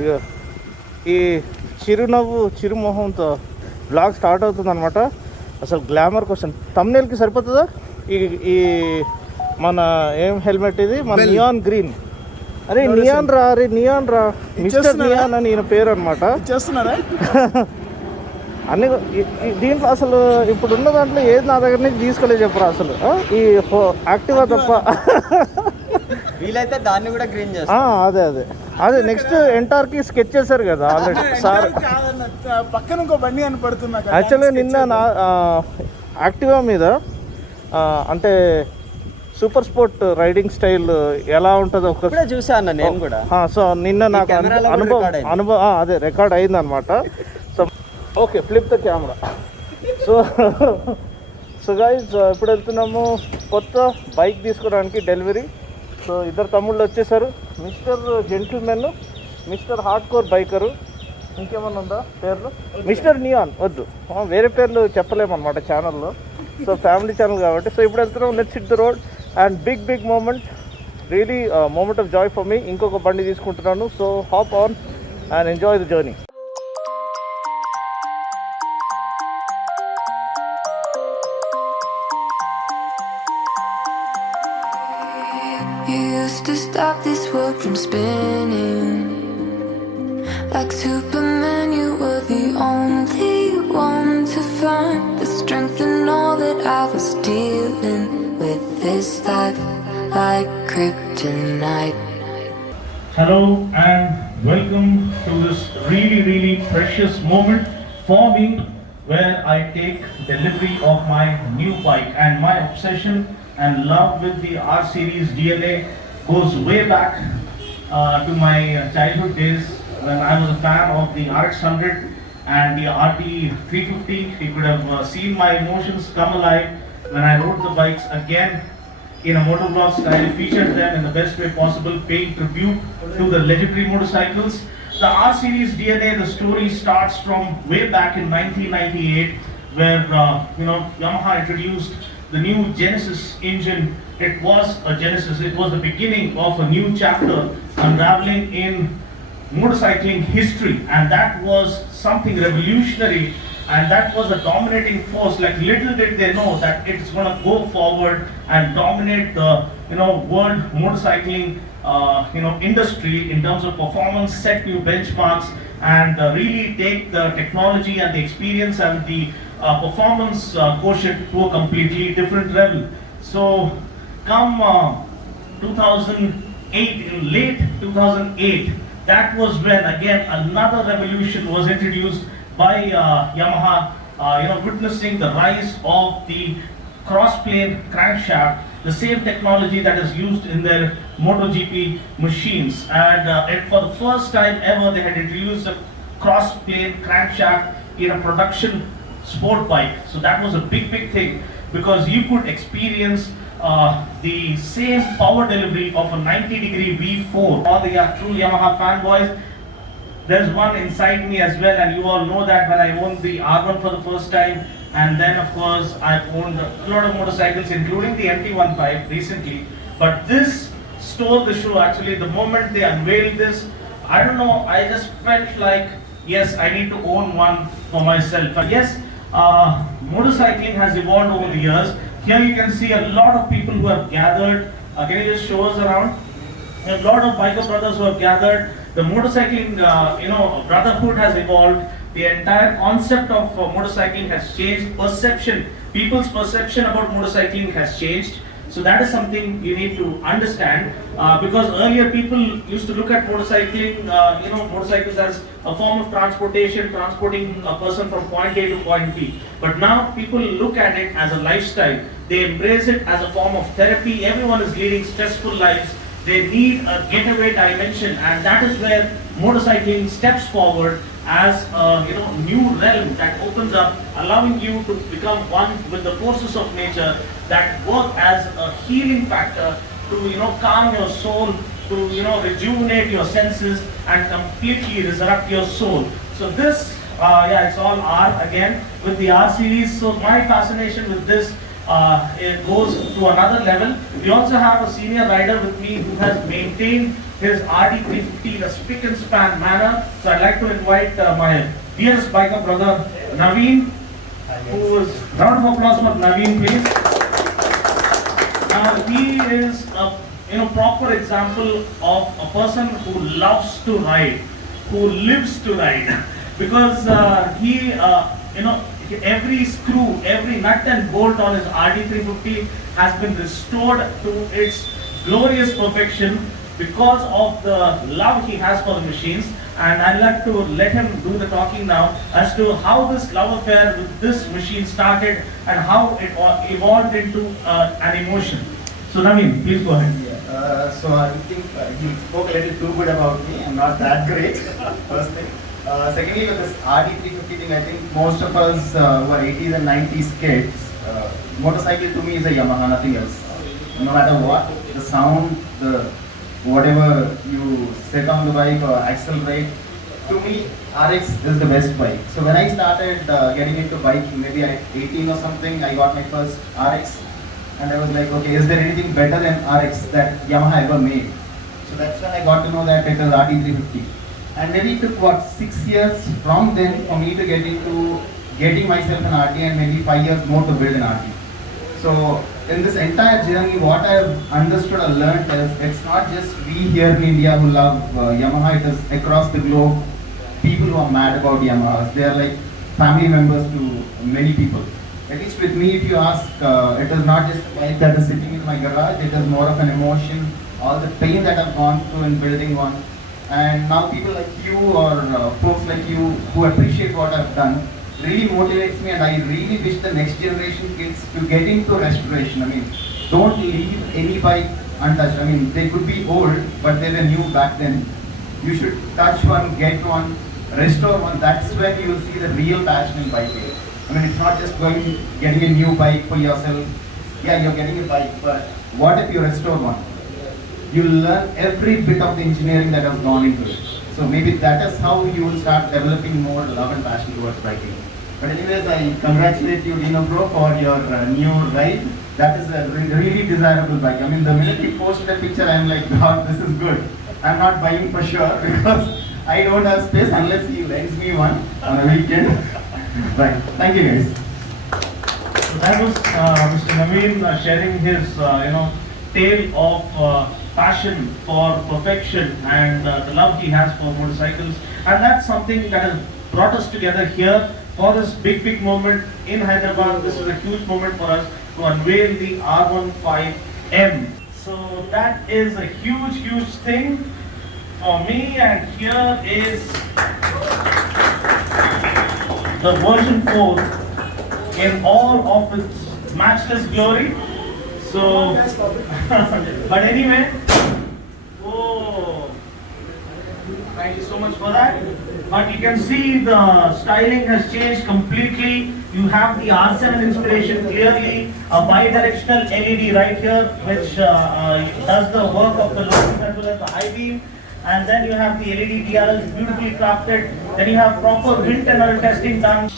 ఇక ఈ చిరునవ్వు చిరుమొహంతో బ్లాగ్ స్టార్ట్ అవుతుంది అనమాట. అసలు గ్లామర్ క్వశ్చన్ తమ్నేల్కి సరిపోతుందా? ఈ ఈ మన ఏం హెల్మెట్ ఇది, మన నియాన్ గ్రీన్. అరే నియాన్ రా, అరే నియాన్ రా, మిస్టర్ నియాన్ అని ఈయన పేరు అనమాట. చేస్తున్నారా అన్ని దీంట్లో అసలు ఇప్పుడు ఉన్న దాంట్లో ఏది నా దగ్గర నుంచి తీసుకోలేదు చెప్పరా అసలు. ఈ యాక్టివా తప్ప. వీలైతే దాన్ని కూడా గ్రీన్ చేస్తా. అదే అదే అదే నెక్స్ట్ ఎంటార్కి స్కెచ్ చేశారు కదా ఆల్రెడీ సార్. పక్కన ఇంకో బండి కనపడుతున్నా. యాక్చువల్గా నిన్న నా యాక్టివా మీద అంటే సూపర్ స్పోర్ట్ రైడింగ్ స్టైల్ ఎలా ఉంటుందో ఒక చూసాను నేను కూడా. సో నిన్న నాకు అనుభవం అదే రికార్డ్ అయింది అనమాట. So okay, flip the camera. So guys ఇప్పుడు వెళ్తున్నాము కొత్త బైక్ తీసుకోవడానికి డెలివరీ. సో ఇద్దరు తమ్ముళ్ళు వచ్చేసారు, mister gentlemen, mister hardcore biker. ఇంకేమన్నా ఉందా పేర్లు? మిస్టర్ నియాన్ వద్దు, వేరే పేర్లు చెప్పలేమన్నమాట ఛానల్లో. సో ఫ్యామిలీ ఛానల్ కాబట్టి. సో ఇప్పుడు వెళ్తున్నాం, let's hit the road. And big moment, really moment of joy for me. ఇంకొక బండి తీసుకుంటున్నాను. So hop on and enjoy the journey. You used to stop this world from spinning. Like Superman, you were the only one to find the strength in all that I was dealing with this life, like kryptonite. Hello and welcome to this really precious moment for me, where I take delivery of my new bike. And my obsession and love with the R series DNA goes way back to my childhood days, when I was a fan of the RX100 and the RT 350. You could have seen my emotions come alive when I rode the bikes again in a motovlog style, featured them in the best way possible, paying tribute to the legendary motorcycles. The R series DNA, the story starts from way back in 1998, where Yamaha introduced the new Genesis engine. It was a Genesis. It was the beginning of a new chapter unraveling in motorcycling history, and that was something revolutionary, and that was a dominating force. Like, little did they know that it's going to go forward and dominate the world motorcycling industry in terms of performance, set new benchmarks, and really take the technology and the experience and the performance quotient to a completely different level. So come 2008, in late 2008, that was when again another revolution was introduced by Yamaha, witnessing the rise of the cross-plane crankshaft, the same technology that is used in their MotoGP machines. And for the first time ever, they had introduced a cross-plane crankshaft in a production sport bike. So that was a big thing, because you could experience the same power delivery of a 90-degree V4. All the true Yamaha fanboys, there's one inside me as well, and you all know that when I owned the R1 for the first time, and then of course I've owned a lot of motorcycles, including the MT-15 recently. But this stole the show. Actually, the moment they unveiled this, I don't know, I just felt like, yes, I need to own one for myself. But yes, motorcycling has evolved over the years. Here you can see a lot of people who have gathered. Can you just show us around? A lot of biker brothers who have gathered. The motorcycling, brotherhood has evolved. The entire concept of motorcycling has changed. People's perception about motorcycling has changed. So that is something you need to understand, because earlier people used to look at motorcycles as a form of transporting a person from point A to point B. But now people look at it as a lifestyle. They embrace it as a form of therapy. Everyone is leading stressful lives. They need a getaway dimension, and that is where motorcycling steps forward as a new realm that opens up, allowing you to become one with the forces of nature that work as a healing factor to calm your soul, to rejuvenate your senses and completely resurrect your soul. So this it's all R again with the R series. So my fascination with this it goes to another level. We also have a senior rider with me who has maintained his RD350 in a spick and span manner. So I'd like to invite my dearest biker brother Naveen, who is, round of applause for Naveen please. Now he is a proper example of a person who loves to ride, who lives to ride, because he every screw, every nut and bolt on his RD350 has been restored to its glorious perfection because of the love he has for the machines. And I'd like to let him do the talking now as to how this love affair with this machine started and how it evolved into an emotion. So Naveen, please go ahead. So I think you spoke a little too good about me. I'm not that great, first thing. Secondly, with this RD350 thing, I think most of us who are 80s and 90s kids, motorcycle to me is a Yamaha, nothing else. No matter what, the sound, the whatever you sit on the bike or accelerate, to me RX is the best bike. So when I started getting into biking, maybe at 18 or something, I got my first RX. And I was like, okay, is there anything better than RX that Yamaha ever made? So that's when I got to know that it is RD350. And maybe it took 6 years from then for me to get into getting myself an RT, and maybe 5 years more to build an RT. So in this entire journey, what I've understood or learned is it's not just we here in India who love Yamaha, it is across the globe, people who are mad about Yamahas. They are like family members to many people. At least with me, if you ask, it is not just a bike that is sitting in my garage, it is more of an emotion, all the pain that I've gone through in building one. And now people like you or folks like you who appreciate what I've done really motivates me, and I really wish the next generation kids to get into restoration. I mean, don't leave any bike untouched. I mean, they could be old, but they were new back then. You should touch one, get one, restore one. That's when you will see the real passion in biking. I mean, it's not just getting a new bike for yourself. Yeah, you're getting a bike, but what if you restore one? You'll learn every bit of the engineering that has gone into it. So maybe that is how you will start developing more love and passion towards biking. But anyways, I congratulate you, Dino Pro, for your new ride. That is a really desirable bike. I mean, the minute you posted a picture, I'm like, God, this is good. I'm not buying for sure because I don't have space unless he lends me one on a weekend. Right. Thank you, guys. So that was Mr. Naveen sharing his tale of passion for perfection and the love he has for motorcycles, and that's something that has brought us together here for this big moment in Hyderabad. This is a huge moment for us to unveil the R15M. So that is a huge thing for me, and here is the version 4 in all of its matchless glory. So, but anyway, thank you so much for that. But you can see the styling has changed completely. You have the R7 inspiration clearly, a bi-directional LED right here, which does the work of the low beam as well as the high beam. And then you have the LED DRLs beautifully crafted. Then you have proper wind tunnel testing done.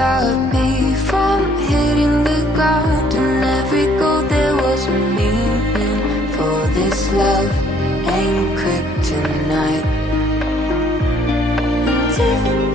stop me from hitting the ground. And every goal there was a meaning. For this love ain't kryptonite. And if